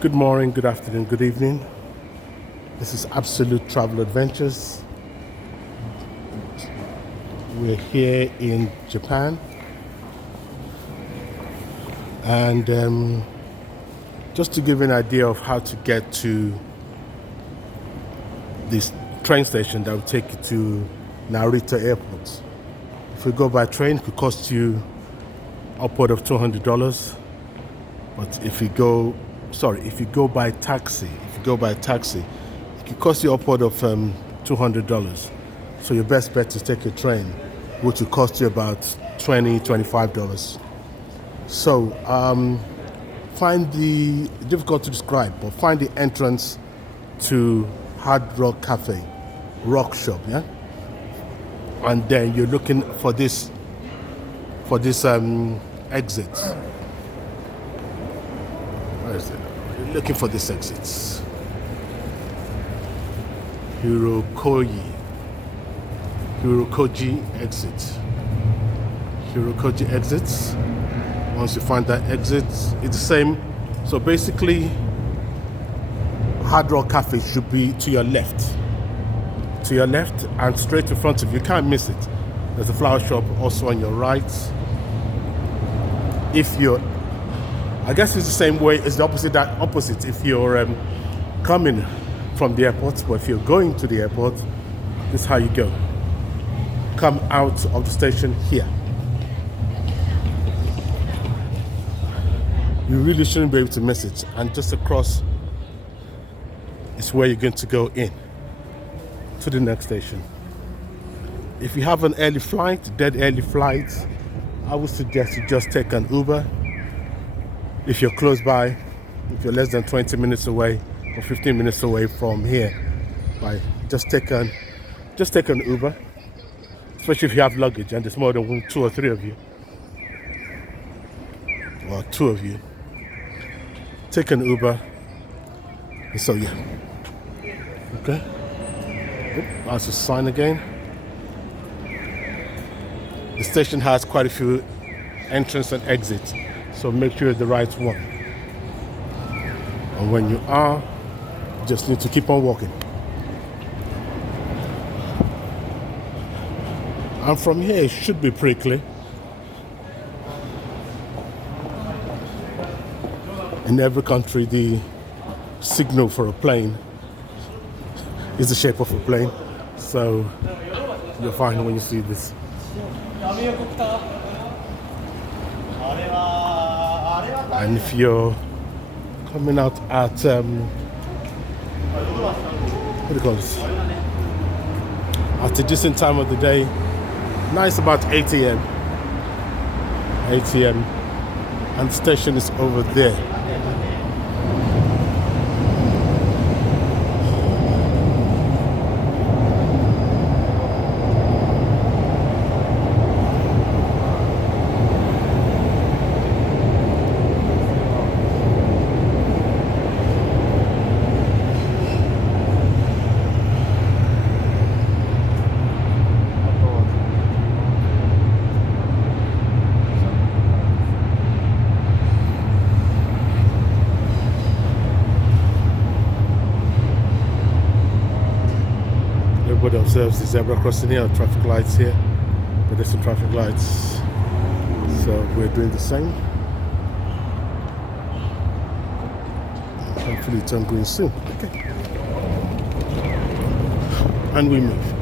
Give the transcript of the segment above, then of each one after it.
Good morning, good afternoon, good evening. This is Absolute Travel Adventures. We're here in Japan, and just to give you an idea of how to get to this train station that will take you to Narita Airport. If you go by train, it could cost you upward of $200. But if you go by taxi, it could cost you upward of $200. So your best bet is take a train, which will cost you about $25. So find the difficult to describe, but find the entrance to Hard Rock Cafe, Rock Shop, yeah. And then you're looking for this exit. Where is it? You're looking for this exit. Hirokoji exit. Hirokoji exits. Once you find that exit, it's the same. So basically, Hard Rock Cafe should be to your left. To your left and straight in front of you. You can't miss it. There's a flower shop also on your right. I guess it's the same way, it's the opposite if you're coming from the airport, but if you're going to the airport, this is how you go. Come out of the station here. You really shouldn't be able to miss it. And just across is where you're going to go in to the next station. If you have an early flight, dead early flight, I would suggest you just take an Uber. If you're close by, if you're less than 20 minutes away or 15 minutes away from here, just take an Uber, especially if you have luggage and there's more than two or three of you, or two of you. Take an Uber. And so yeah, okay. That's a sign again. The station has quite a few entrance and exits, so make sure it's the right one. And when you are, you just need to keep on walking. And from here, it should be pretty clear. In every country, the signal for a plane is the shape of a plane, so you'll find when you see this. And if you're coming out at what do you call this? At a decent time of the day, now it's about 8 a.m. 8 a.m. and the station is over there. Everybody observes the zebra crossing here, traffic lights here, but there's some traffic lights. So we're doing the same. Hopefully it turns green soon. Okay. And we move.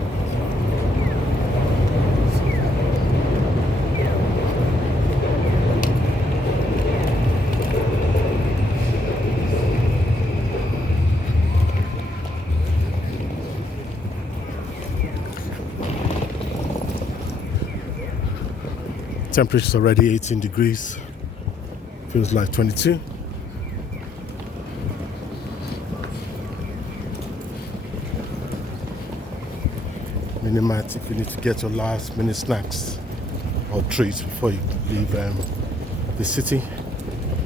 Temperature's already 18 degrees. Feels like 22. Minimat if you need to get your last minute snacks or treats before you leave the city.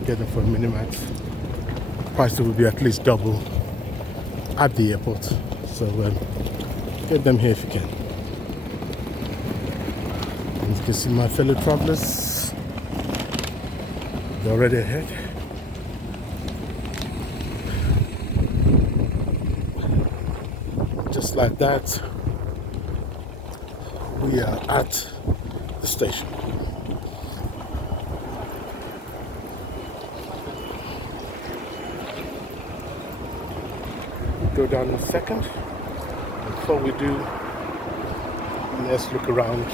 Get them from Minimat. Price will be at least double at the airport. So get them here if you can. And you can see my fellow travelers. They're already ahead. like that, we are at the station. Go down in a second. Before we do, let's look around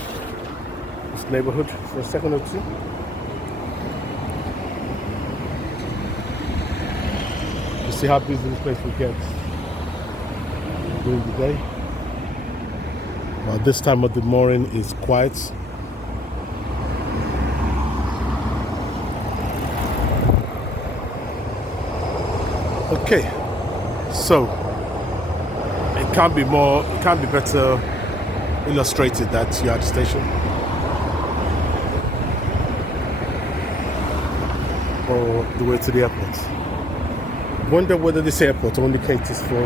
this neighborhood for a second or two. You see how busy this place will get during the day. Well, this time of the morning is quiet. Okay, so it can't be better illustrated that you're at the station. Or the way to the airport. Wonder whether this airport only caters for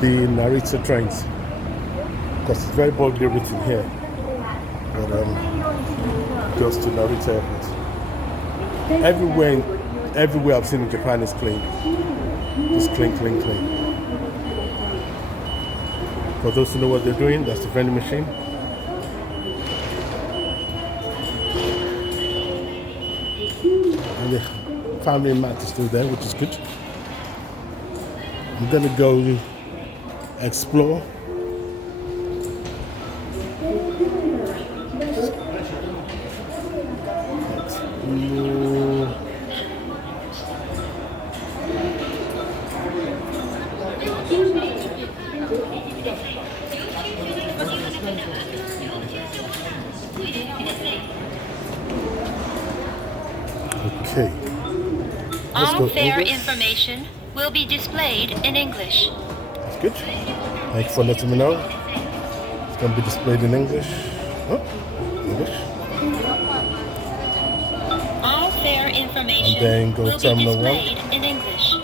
the Narita trains, because it's very boldly written here that goes to Narita Airport. Everywhere I've seen in Japan is clean. Just clean. For those who know what they're doing, that's the vending machine. And the family mat is still there, which is good. I'm gonna go explore. Okay. All fare information will be displayed in English. That's good. Thanks for letting me know. It's going to be displayed in English. Oh, English. All fare information And then go will Terminal be 1. displayed in English.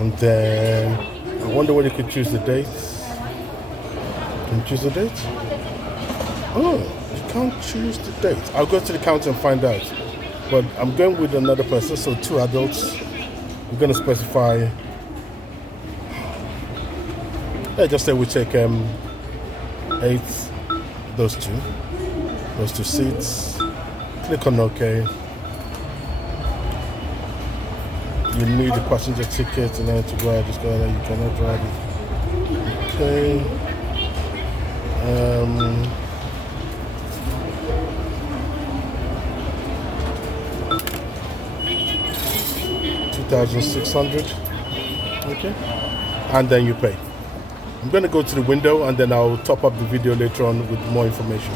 And then I wonder whether you could choose the dates. Can you choose the date? Oh, you can't choose the date. I'll go to the counter and find out. But I'm going with another person, so 2 adults. We're going to specify. Let's just say we take 8, those two seats. Click on OK. You need a passenger ticket in order to go out. Just go ahead. You cannot drive it. Okay. 2,600. Okay. And then you pay. I'm going to go to the window and then I'll top up the video later on with more information.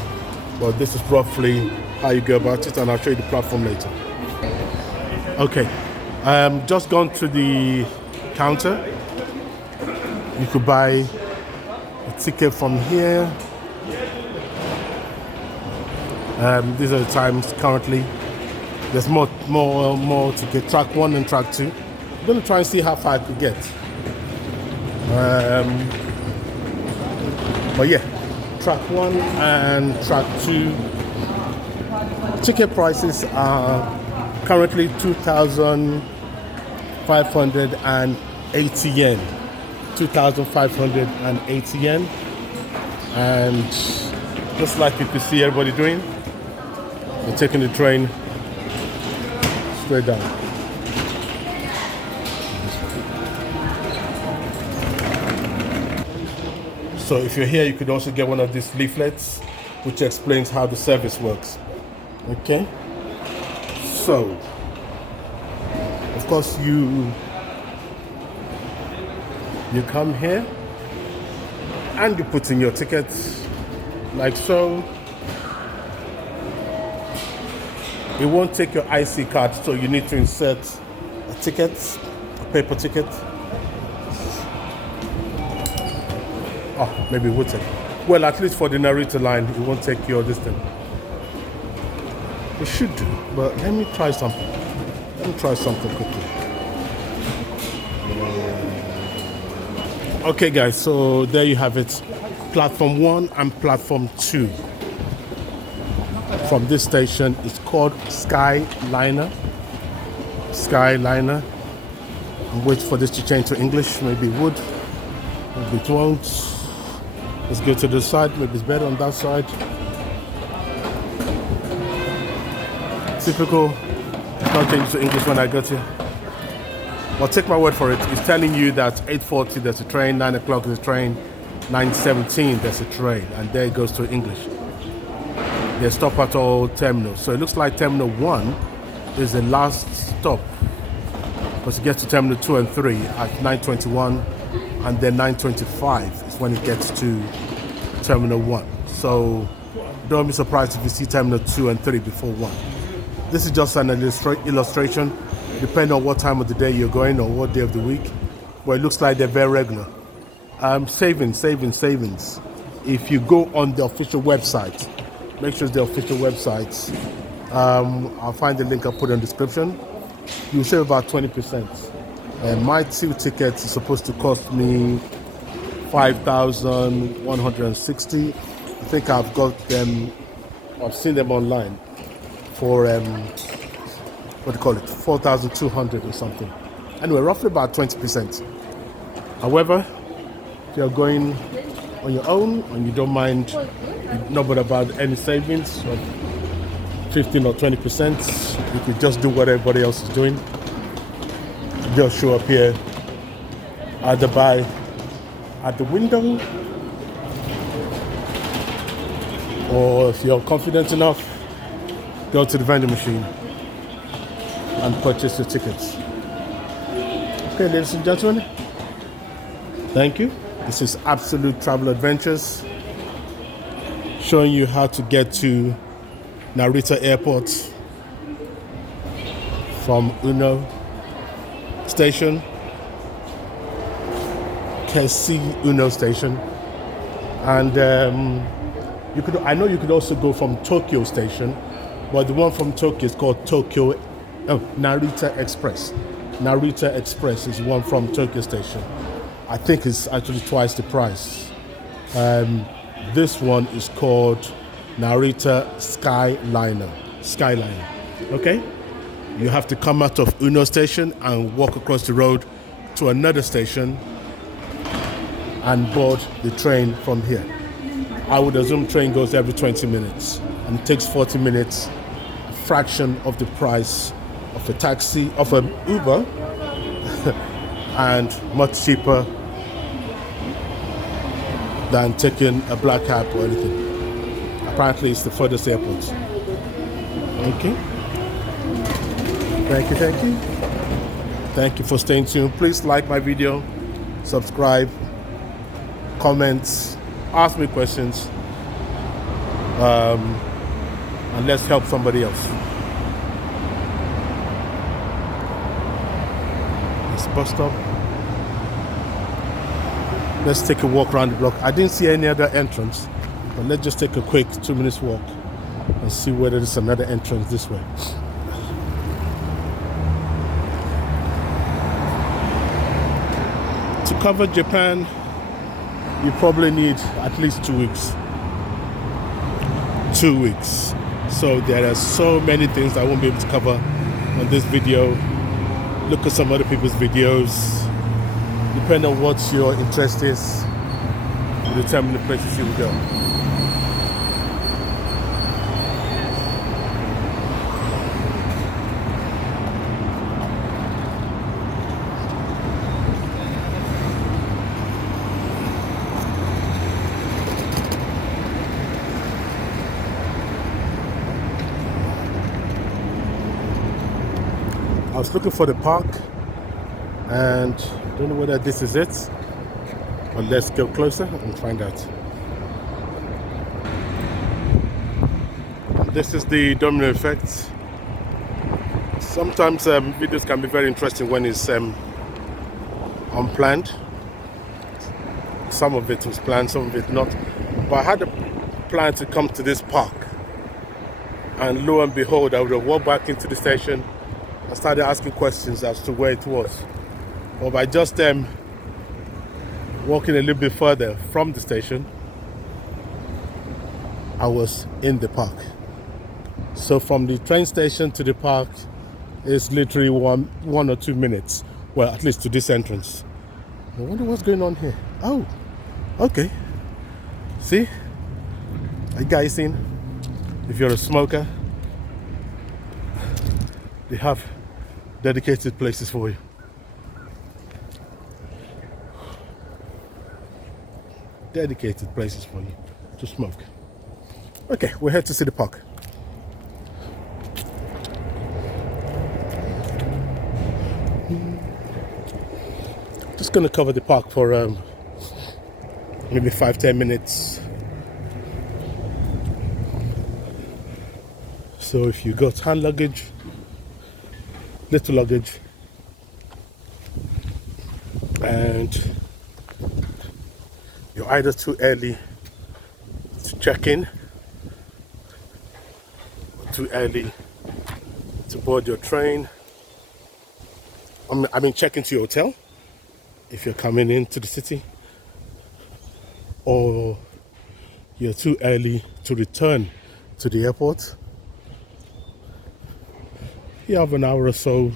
But this is roughly how you go about it, and I'll show you the platform later. Okay. Just gone to the counter. You could buy a ticket from here. These are the times currently. There's more ticket, track 1 and track 2. I'm going to try and see how far I could get. But yeah, track 1 and track 2 ticket prices are currently 2,580 yen. 2,580 yen. And just like you could see everybody doing, we're taking the train straight down. So if you're here, you could also get one of these leaflets which explains how the service works. Okay? So, of course, you come here and you put in your tickets like so. It won't take your IC card, so you need to insert a ticket, a paper ticket. Oh, maybe it would take. Well, at least for the Narita line, it won't take your distance. It should do, but let me try something. Let me try something quickly. Okay, guys, so there you have it. Platform 1 and Platform 2. From this station, it's called Skyliner. Skyliner. and wait for this to change to English. Maybe it would, maybe it won't. Let's go to the side, maybe it's better on that side. Typical, it's not changing to English when I got here. Well, take my word for it. It's telling you that 8:40 there's a train, 9 o'clock there's a train, 9:17 there's a train, and there it goes to English. They stop at all terminals. So it looks like Terminal 1 is the last stop. Because it gets to Terminal 2 and 3 at 9:21, and then 9:25 is when it gets to Terminal 1. So don't be surprised if you see Terminal 2 and 3 before 1. This is just an illustration, depending on what time of the day you're going or what day of the week. But it looks like they're very regular. Savings. If you go on the official website, make sure it's the official website. I'll find the link, I'll put in the description. You'll save about 20%. My 2 tickets is supposed to cost me 5,160. I think I've got them, I've seen them online for, 4,200 or something. Anyway, roughly about 20%. However, if you're going on your own and you don't mind, not bother about any savings of 15 or 20%, you could just do what everybody else is doing. Just show up here, either buy at the window, or if you're confident enough, go to the vending machine and purchase your tickets. Okay, ladies and gentlemen, thank you. This is Absolute Travel Adventures, showing you how to get to Narita Airport from Ueno Station, Keisei-Ueno Station, and I know you could also go from Tokyo Station, but the one from Tokyo is called Narita Express. Narita Express is one from Tokyo Station. I think it's actually twice the price. This one is called Narita Skyliner. Okay? You have to come out of Ueno Station and walk across the road to another station and board the train from here. I would assume train goes every 20 minutes and it takes 40 minutes, a fraction of the price of a taxi, of an Uber, and much cheaper than taking a black cab or anything. Apparently it's the furthest airport. Okay. Thank you. Thank you for staying tuned. Please like my video, subscribe, comments, ask me questions, and let's help somebody else. It's bus stop. Let's take a walk around the block. I didn't see any other entrance, but let's just take a quick 2 minutes walk and see whether there's another entrance this way. To cover Japan, you probably need at least 2 weeks. 2 weeks. So there are so many things I won't be able to cover on this video. Look at some other people's videos. Depending on what your interest is, will determine the places you will go. I was looking for the park and I don't know whether this is it, but let's go closer and find out. This is the domino effect. Sometimes videos can be very interesting when it's unplanned. Some of it was planned, some of it not. But I had a plan to come to this park, and lo and behold, I would have walked back into the station and started asking questions as to where it was. But by just walking a little bit further from the station, I was in the park. So from the train station to the park is literally one or 2 minutes Well, at least to this entrance. I wonder what's going on here. Oh, okay. See? Are you guys seen? If you're a smoker, they have dedicated places for you. Dedicated places for you to smoke. Okay, we're here to see the park. Just gonna cover the park for maybe 5-10 minutes. So if you got hand luggage, little luggage, and you're either too early to check in, or too early to board your train, I mean check into your hotel if you're coming into the city, or you're too early to return to the airport, you have an hour or so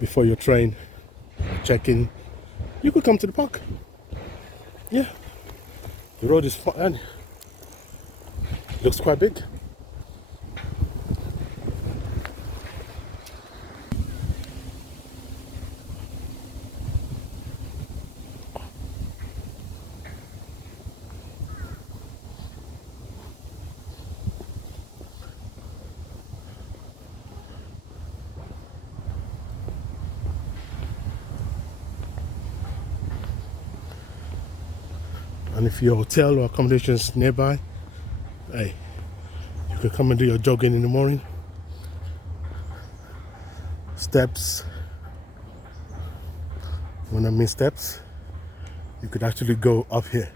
before your train check-in. You could come to the park. Yeah, the road is fine. Looks quite big. And if your hotel or accommodation is nearby, hey, you could come and do your jogging in the morning. Steps. When I mean steps, you could actually go up here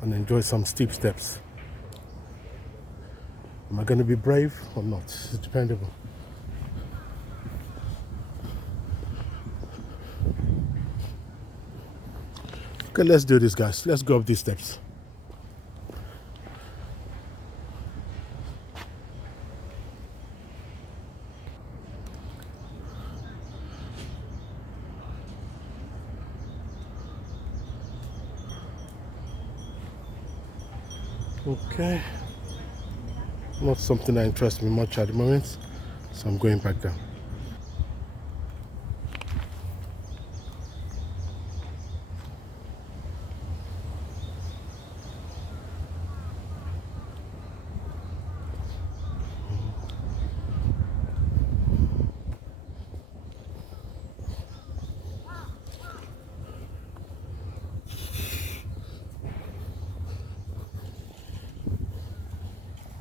and enjoy some steep steps. Am I going to be brave or not? It's dependable. Okay, let's do this, guys. Let's go up these steps. Okay. Not something that interests me much at the moment, so I'm going back down.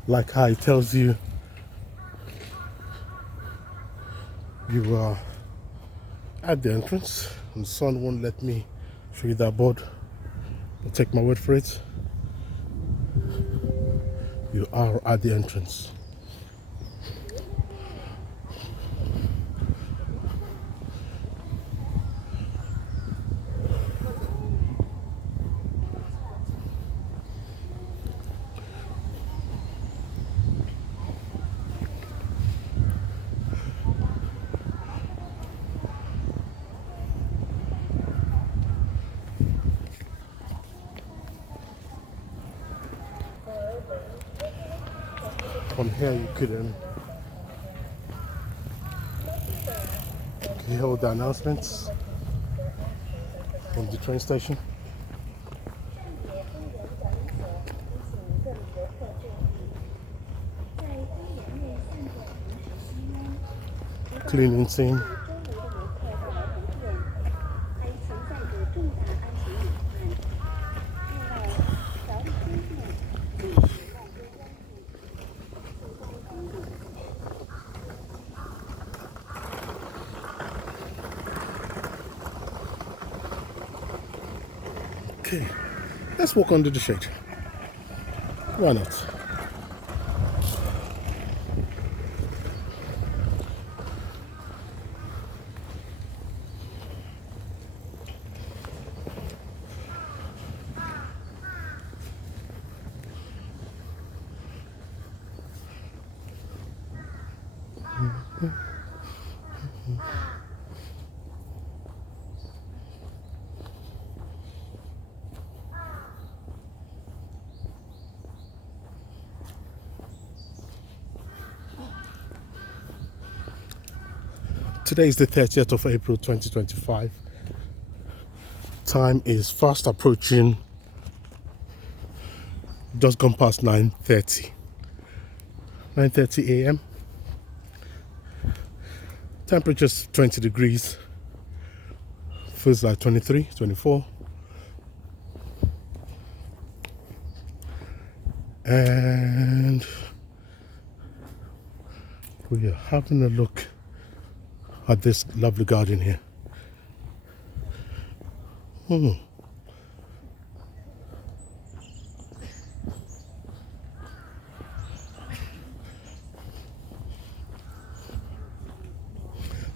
Like how it tells you you are at the entrance, and the sun won't let me show you that board. I'll take my word for it. You are at the entrance. From here you could hear the announcements from the train station. Cleaning team. Okay, let's walk under the shade. Why not? Today is the 30th of April 2025. Time is fast approaching, just gone past 9:30 a.m. Temperature's 20 degrees, feels like 23, 24. And we are having a look at this lovely garden here.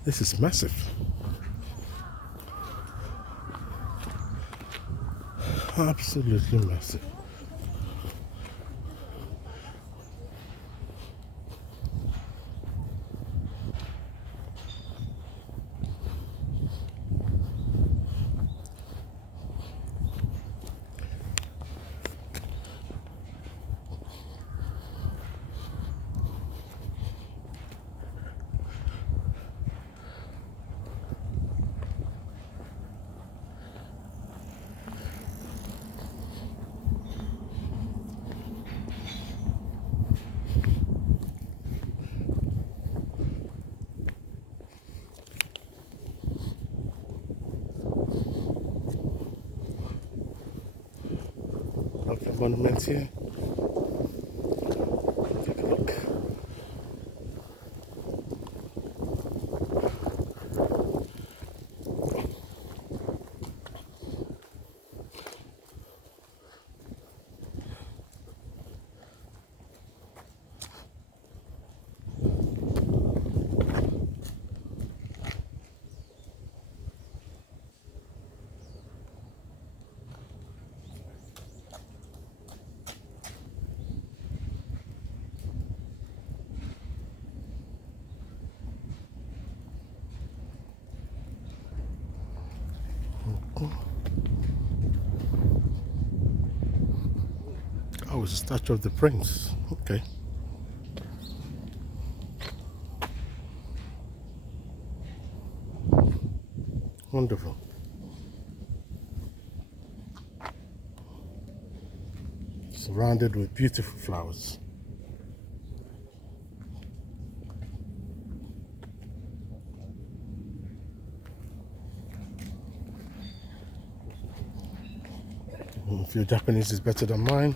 This is massive. Absolutely massive. Lovely monument here. Take a look. Oh, it's a statue of the prince. Okay. Wonderful. Surrounded with beautiful flowers. If your Japanese is better than mine,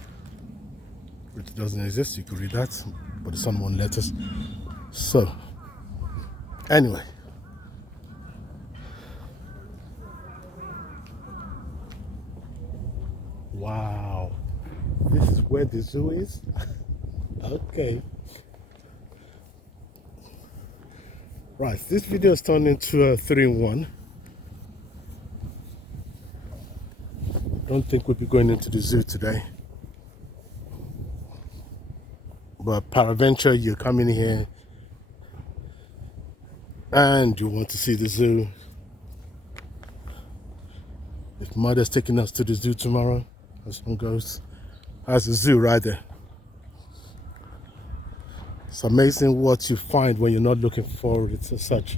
which doesn't exist, you could read that, but the sun won't let us. So, anyway. Wow. This is where the zoo is? Okay. Right, this video is turned into a 3-in-1. Don't think we'll be going into the zoo today. But peradventure, you're coming here and you want to see the zoo. If mother's taking us to the zoo tomorrow, as one goes, has a zoo right there. It's amazing what you find when you're not looking for it as such.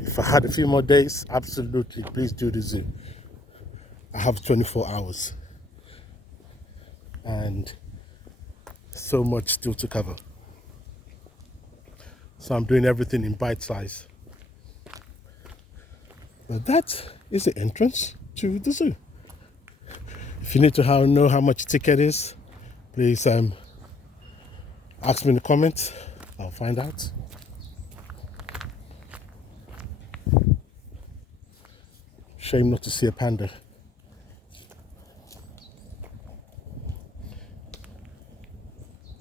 If I had a few more days, absolutely, please do the zoo. I have 24 hours and so much still to cover. So I'm doing everything in bite size. Now that is the entrance to the zoo. If you need to know how much ticket is, please ask me in the comments. I'll find out. Shame not to see a panda.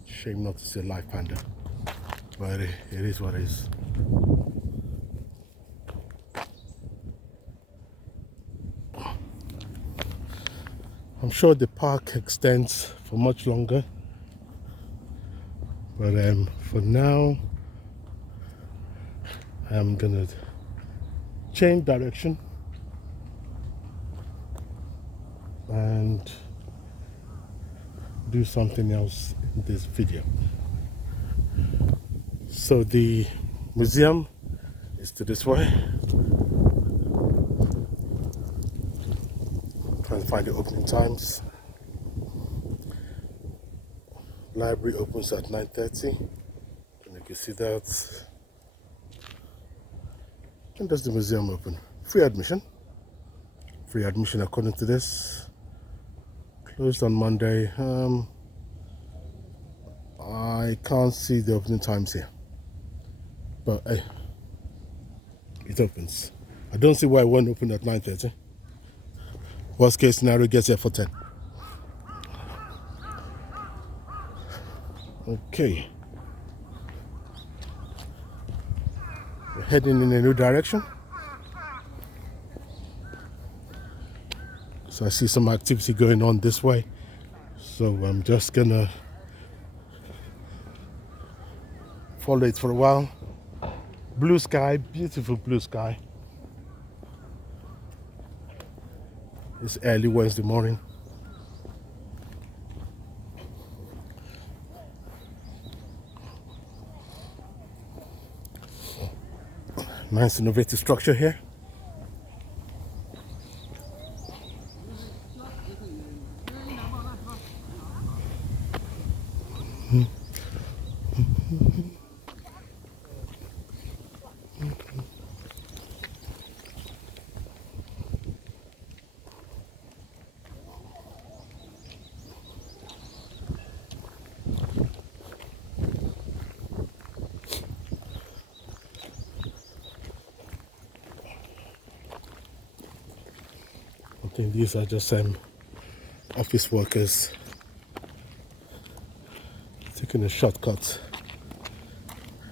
Shame not to see a live panda. But it is what it is. I'm sure the park extends for much longer. But for now, I'm gonna change direction and do something else in this video. So the museum is to this way. Trying to find the opening times. Library opens at 9:30. And you can see that. When does the museum open? Free admission. Free admission according to this. Closed on Monday. I can't see the opening times here. But hey, it opens. I don't see why it won't open at 9:30. Worst case scenario, gets here for 10. Okay. We're heading in a new direction. So I see some activity going on this way. So I'm just gonna follow it for a while. Blue sky, beautiful blue sky. It's early Wednesday morning. Nice innovative structure here. I think these are just office workers taking a shortcut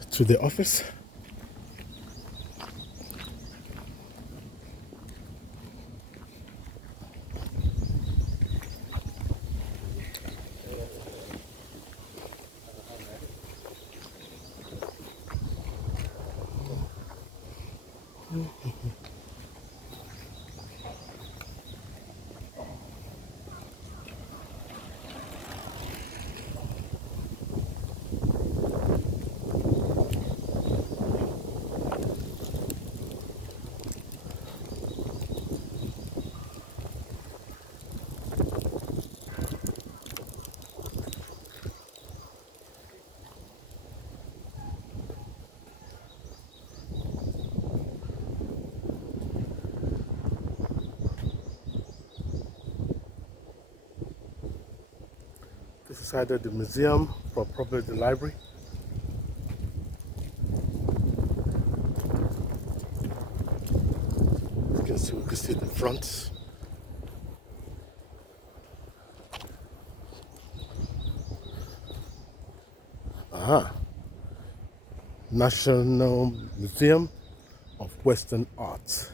to the office. This is either the museum or probably the library. You can see, we can see the front. National Museum of Western Art.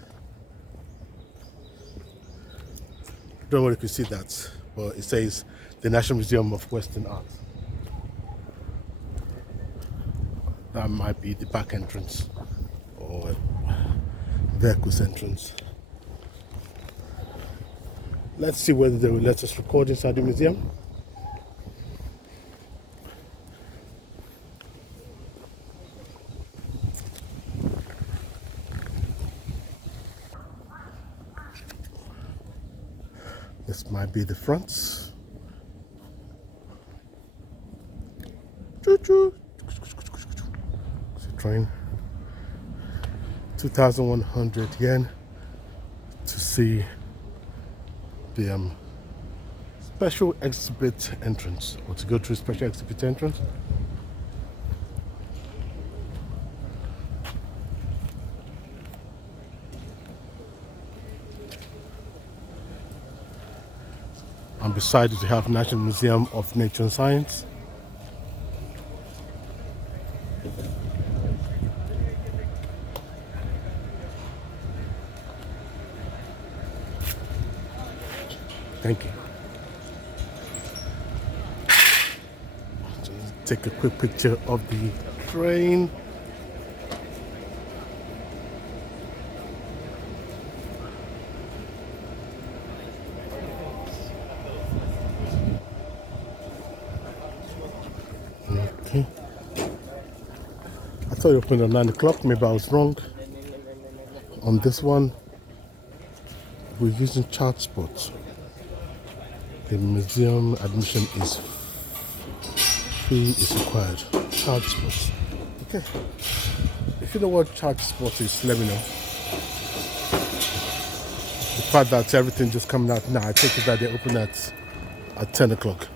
Don't know if you can see that, but it says the National Museum of Western Art. That might be the back entrance or vehicles entrance. Let's see whether they will let us record inside the museum. This might be the front. Choo-choo. It's a train. 2,100 yen to see the special exhibit entrance, or to go through special exhibit entrance. And beside it, we have National Museum of Nature and Science. Thank you. Just take a quick picture of the train. Okay. I thought it opened at 9 o'clock. Maybe I was wrong. On this one, we're using charge spots. The museum admission is fee is required. Charge spots. Okay. If you know what charge spot is, let me know. The fact that everything just coming out now, I take it that they open at 10 o'clock.